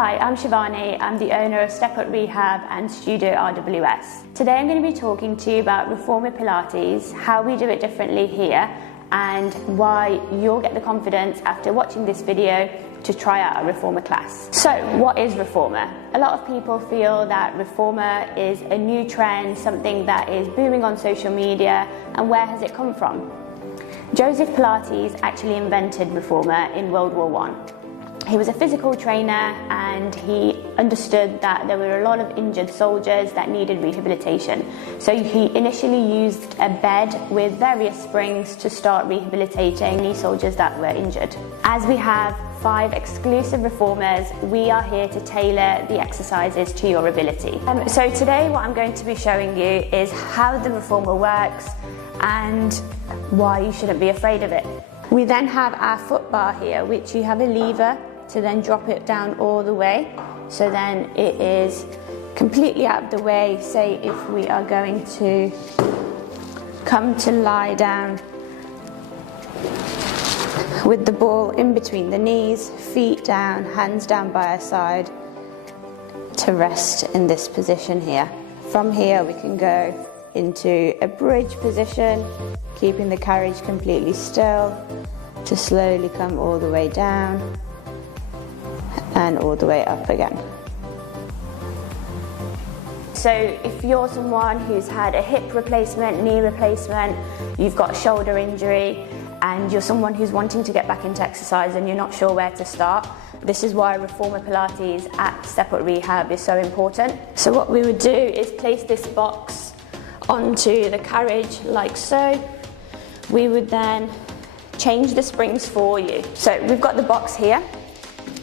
Hi, I'm Shivani. I'm the owner of Step Up Rehab and Studio RWS. Today I'm going to be talking to you about Reformer Pilates, how we do it differently here, and why you'll get the confidence after watching this video to try out a Reformer class. So, what is Reformer? A lot of people feel that Reformer is a new trend, something that is booming on social media, and where has it come from? Joseph Pilates actually invented Reformer in World War I. He was a physical trainer and he understood that there were a lot of injured soldiers that needed rehabilitation. So he initially used a bed with various springs to start rehabilitating these soldiers that were injured. As we have 5 exclusive reformers, we are here to tailor the exercises to your ability. So today what I'm going to be showing you is how the reformer works and why you shouldn't be afraid of it. We then have our foot bar here, which you have a lever to then drop it down all the way. So then it is completely out of the way. Say if we are going to come to lie down with the ball in between the knees, feet down, hands down by our side to rest in this position here. From here we can go into a bridge position, keeping the carriage completely still, to slowly come all the way down and all the way up again. So if you're someone who's had a hip replacement, knee replacement, you've got a shoulder injury, and you're someone who's wanting to get back into exercise and you're not sure where to start, this is why Reformer Pilates at Step Up Rehab is so important. So what we would do is place this box onto the carriage like so. We would then change the springs for you. So we've got the box here.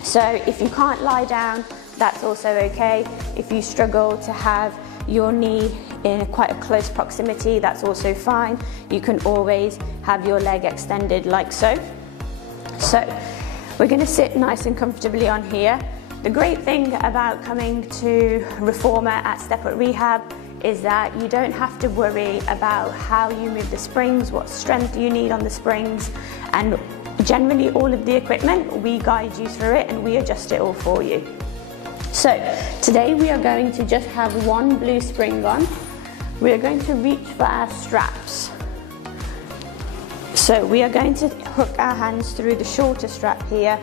So if you can't lie down, that's also okay. If you struggle to have your knee in quite a close proximity, that's also fine. You can always have your leg extended like so. So we're going to sit nice and comfortably on here. The great thing about coming to Reformer at Step Up Rehab is that you don't have to worry about how you move the springs, what strength you need on the springs, and generally all of the equipment, we guide you through it and we adjust it all for you. So today we are going to just have one blue spring on. We are going to reach for our straps. So we are going to hook our hands through the shorter strap here,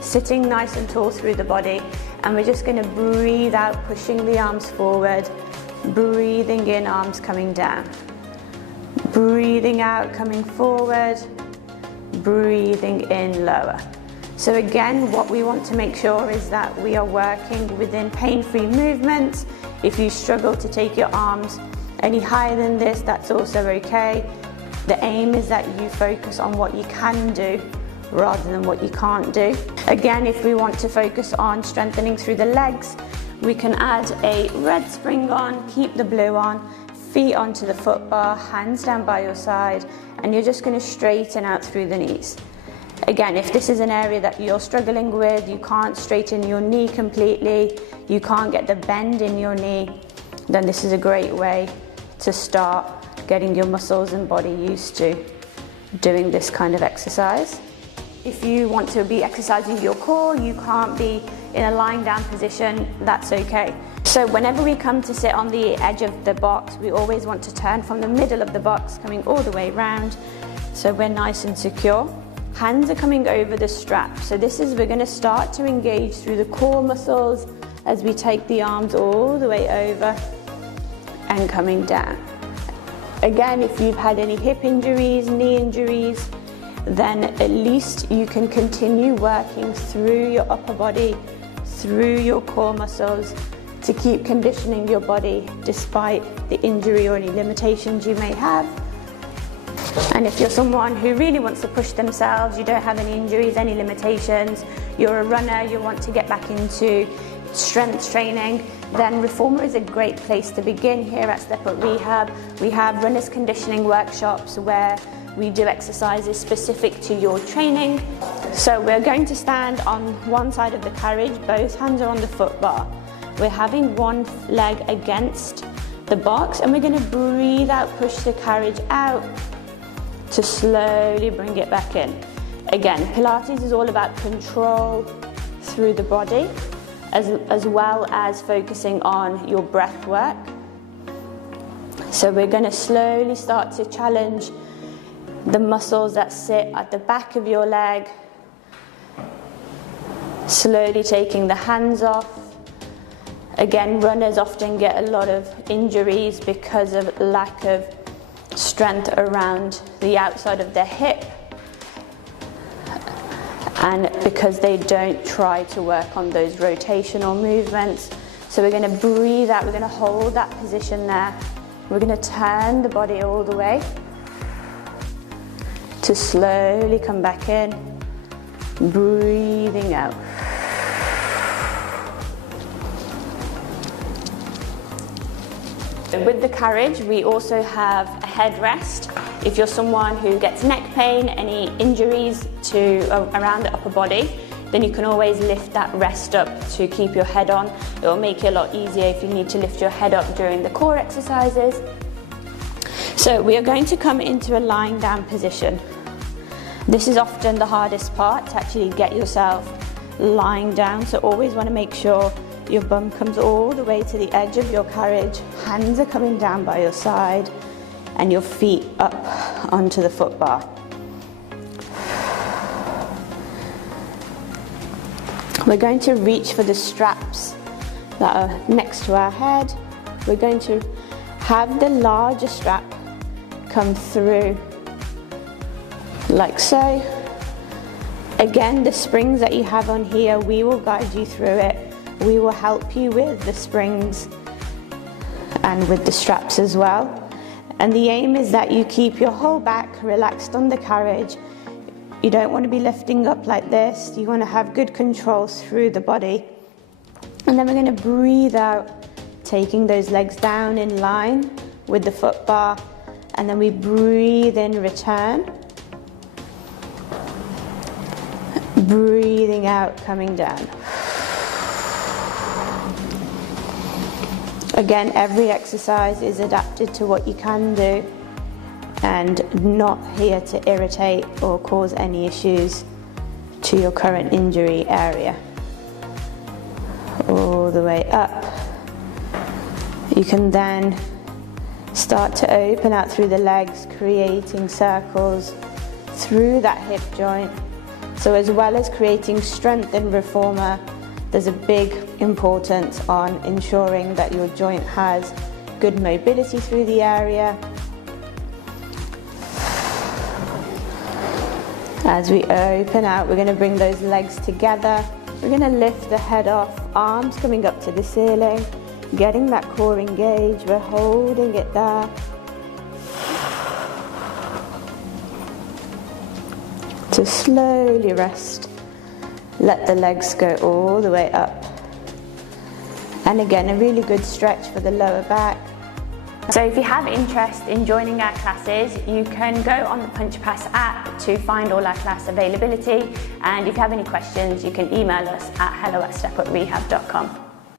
sitting nice and tall through the body, and we're just going to breathe out, pushing the arms forward, breathing in, arms coming down, breathing out, coming forward, breathing in, lower. So again, what we want to make sure is that we are working within pain-free movements. If you struggle to take your arms any higher than this, that's also okay. The aim is that you focus on what you can do rather than what you can't do. Again, if we want to focus on strengthening through the legs, we can add a red spring on, keep the blue on, feet onto the foot bar, hands down by your side, and you're just going to straighten out through the knees. Again, if this is an area that you're struggling with, you can't straighten your knee completely, you can't get the bend in your knee, then this is a great way to start getting your muscles and body used to doing this kind of exercise. If you want to be exercising your core, you can't be in a lying down position, that's okay. So whenever we come to sit on the edge of the box, we always want to turn from the middle of the box, coming all the way round, so we're nice and secure. Hands are coming over the strap. So this is, we're going to start to engage through the core muscles as we take the arms all the way over and coming down. Again, if you've had any hip injuries, knee injuries, then at least you can continue working through your upper body, through your core muscles, to keep conditioning your body despite the injury or any limitations you may have. And if you're someone who really wants to push themselves, you don't have any injuries, any limitations, you're a runner, you want to get back into strength training, then Reformer is a great place to begin here at Step Up Rehab. We have runners conditioning workshops where we do exercises specific to your training. So we're going to stand on one side of the carriage, both hands are on the foot bar. We're having one leg against the box and we're going to breathe out, push the carriage out to slowly bring it back in. Again, Pilates is all about control through the body. as well as focusing on your breath work. So we're going to slowly start to challenge the muscles that sit at the back of your leg, slowly taking the hands off. Again, runners often get a lot of injuries because of lack of strength around the outside of their hip, and because they don't try to work on those rotational movements. So we're going to breathe out, we're going to hold that position there. We're going to turn the body all the way to slowly come back in, breathing out. With the carriage, we also have a headrest. If you're someone who gets neck pain, any injuries around the upper body, then you can always lift that rest up to keep your head on. It will make it a lot easier if you need to lift your head up during the core exercises. So we are going to come into a lying down position. This is often the hardest part, to actually get yourself lying down. So always want to make sure your bum comes all the way to the edge of your carriage, hands are coming down by your side, and your feet up onto the foot bar. We're going to reach for the straps that are next to our head. We're going to have the larger strap come through like so. Again, the springs that you have on here, we will guide you through it. We will help you with the springs and with the straps as well. And the aim is that you keep your whole back relaxed on the carriage. You don't want to be lifting up like this. You want to have good control through the body. And then we're going to breathe out, taking those legs down in line with the foot bar. And then we breathe in, return. Breathing out, coming down. Again, every exercise is adapted to what you can do and not here to irritate or cause any issues to your current injury area. All the way up. You can then start to open out through the legs, creating circles through that hip joint. So as well as creating strength in Reformer, there's a big importance on ensuring that your joint has good mobility through the area. As we open out, we're going to bring those legs together. We're going to lift the head off, arms coming up to the ceiling, getting that core engaged. We're holding it there. To slowly rest. Let the legs go all the way up. And again, a really good stretch for the lower back. So if you have interest in joining our classes, you can go on the Punch Pass app to find all our class availability. And if you have any questions, you can email us at hello@stepuprehab.com.